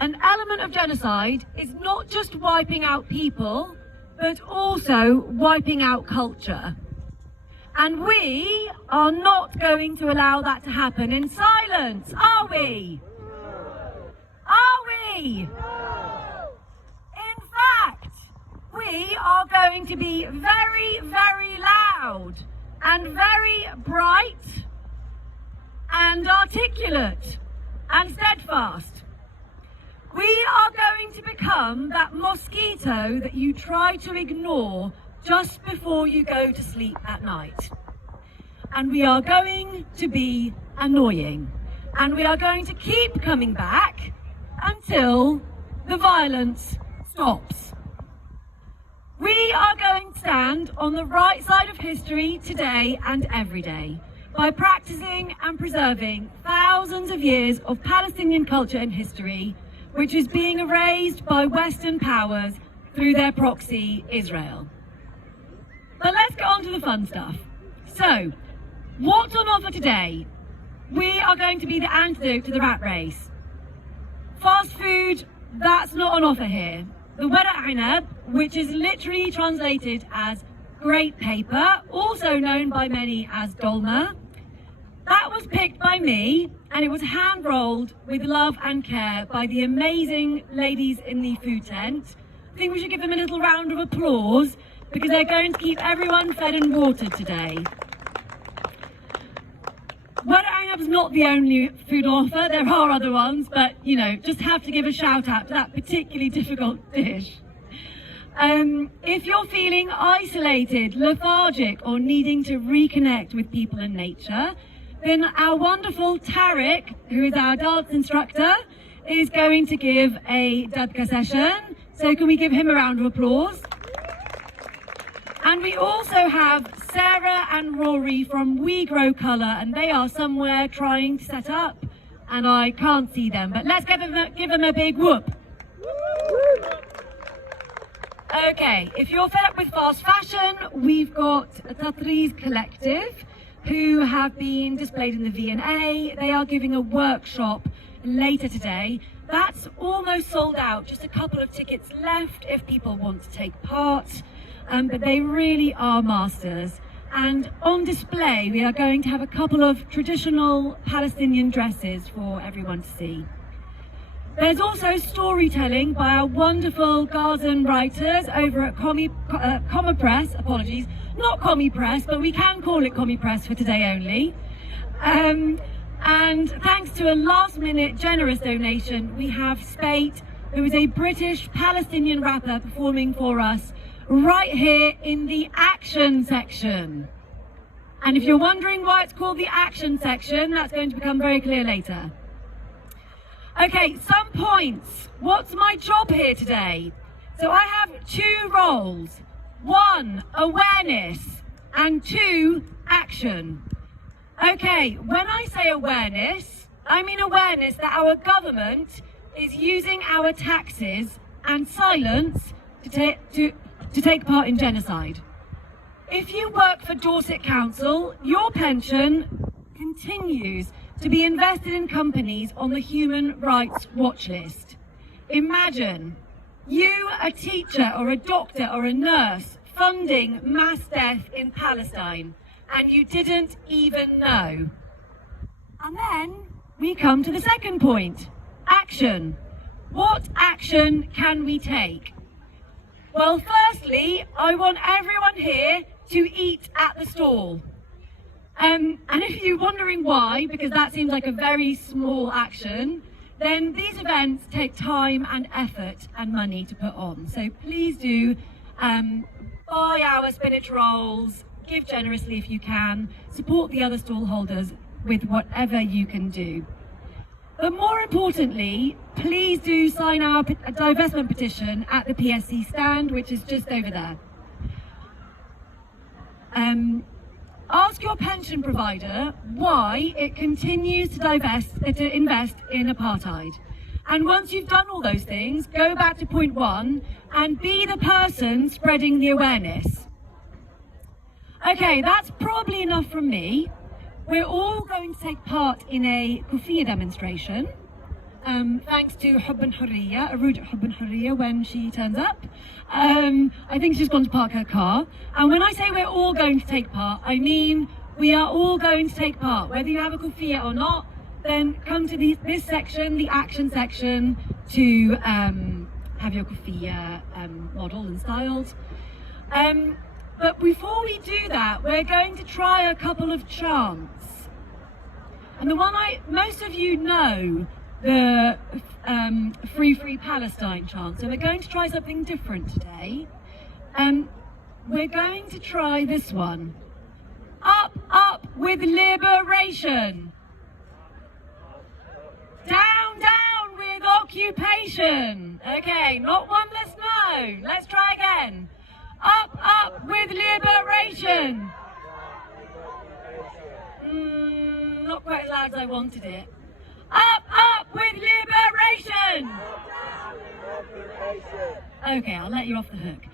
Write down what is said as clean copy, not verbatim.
an element of genocide is not just wiping out people, but also wiping out culture. And we are not going to allow that to happen in silence, are we? Are we? In fact, we are going to be very, very loud and very bright and articulate and steadfast. We are going to become that mosquito that you try to ignore just before you go to sleep at night. And we are going to be annoying. And we are going to keep coming back until the violence stops. We are going to stand on the right side of history today and every day by practicing and preserving thousands of years of Palestinian culture and history, which is being erased by Western powers through their proxy, Israel. But let's get on to the fun stuff. So, what's on offer today? We are going to be the antidote to the rat race. Fast food, that's not on offer here. The Borough, which is literally translated as great paper, also known by many as dolma, that was picked by me, and it was hand rolled with love and care by the amazing ladies in the food tent. I think we should give them a little round of applause because they're going to keep everyone fed and watered today. Borough is not the only food offer, there are other ones, but just have to give a shout out to that particularly difficult dish. If you're feeling isolated, lethargic, or needing to reconnect with people and nature, then our wonderful Tariq, who is our dance instructor, is going to give a dadka session. So can we give him a round of applause? And we also have Sarah and Rory from We Grow Colour, and they are somewhere trying to set up, and I can't see them, but let's give them a big whoop. Okay, if you're fed up with fast fashion, we've got a Tatriz Collective, who have been displayed in the V&A. They are giving a workshop later today. That's almost sold out, just a couple of tickets left if people want to take part, but they really are masters. And on display, we are going to have a couple of traditional Palestinian dresses for everyone to see. There's also storytelling by our wonderful Gazan writers over at Comma Press, apologies, not Commie Press, but we can call it Commie Press for today only. And thanks to a last-minute generous donation, we have Spate, who is a British Palestinian rapper, performing for us right here in the action section. And if you're wondering why it's called the action section, that's going to become very clear later. Okay, some points. What's my job here today? So I have two roles. 1, awareness, and 2, action. Okay, when I say awareness, I mean awareness that our government is using our taxes and silence to take part in genocide. If you work for Dorset Council, your pension continues to be invested in companies on the Human Rights Watch list. Imagine you, a teacher or a doctor or a nurse, funding mass death in Palestine, and you didn't even know. And then we come to the second point, action. What action can we take? Well, firstly, I want everyone here to eat at the stall. And if you're wondering why, because that seems like a very small action, then these events take time and effort and money to put on. So please do buy our spinach rolls, give generously if you can, support the other stall holders with whatever you can do. But more importantly, please do sign our divestment petition at the PSC stand, which is just over there. Ask your pension provider why it continues to invest in apartheid. And once you've done all those things, go back to point 1 and be the person spreading the awareness. Okay, that's probably enough from me. We're all going to take part in a kufiyya demonstration. thanks to Hubb and Hurriya, Aruj Hubb and Hurriya, when she turns up. I think she's gone to park her car. And when I say we're all going to take part, I mean we are all going to take part. Whether you have a kufiya or not, then come to this section, the action section, to have your kufiya modelled and styled. But before we do that, we're going to try a couple of chants. And the one most of you know, the Free Free Palestine chant. So we're going to try something different today. We're going to try this one. Up, up with liberation. Down, down with occupation. Okay, not one less no. Let's try again. Up, up with liberation. Not quite as loud as I wanted it. Up, up with liberation. Okay, I'll let you off the hook.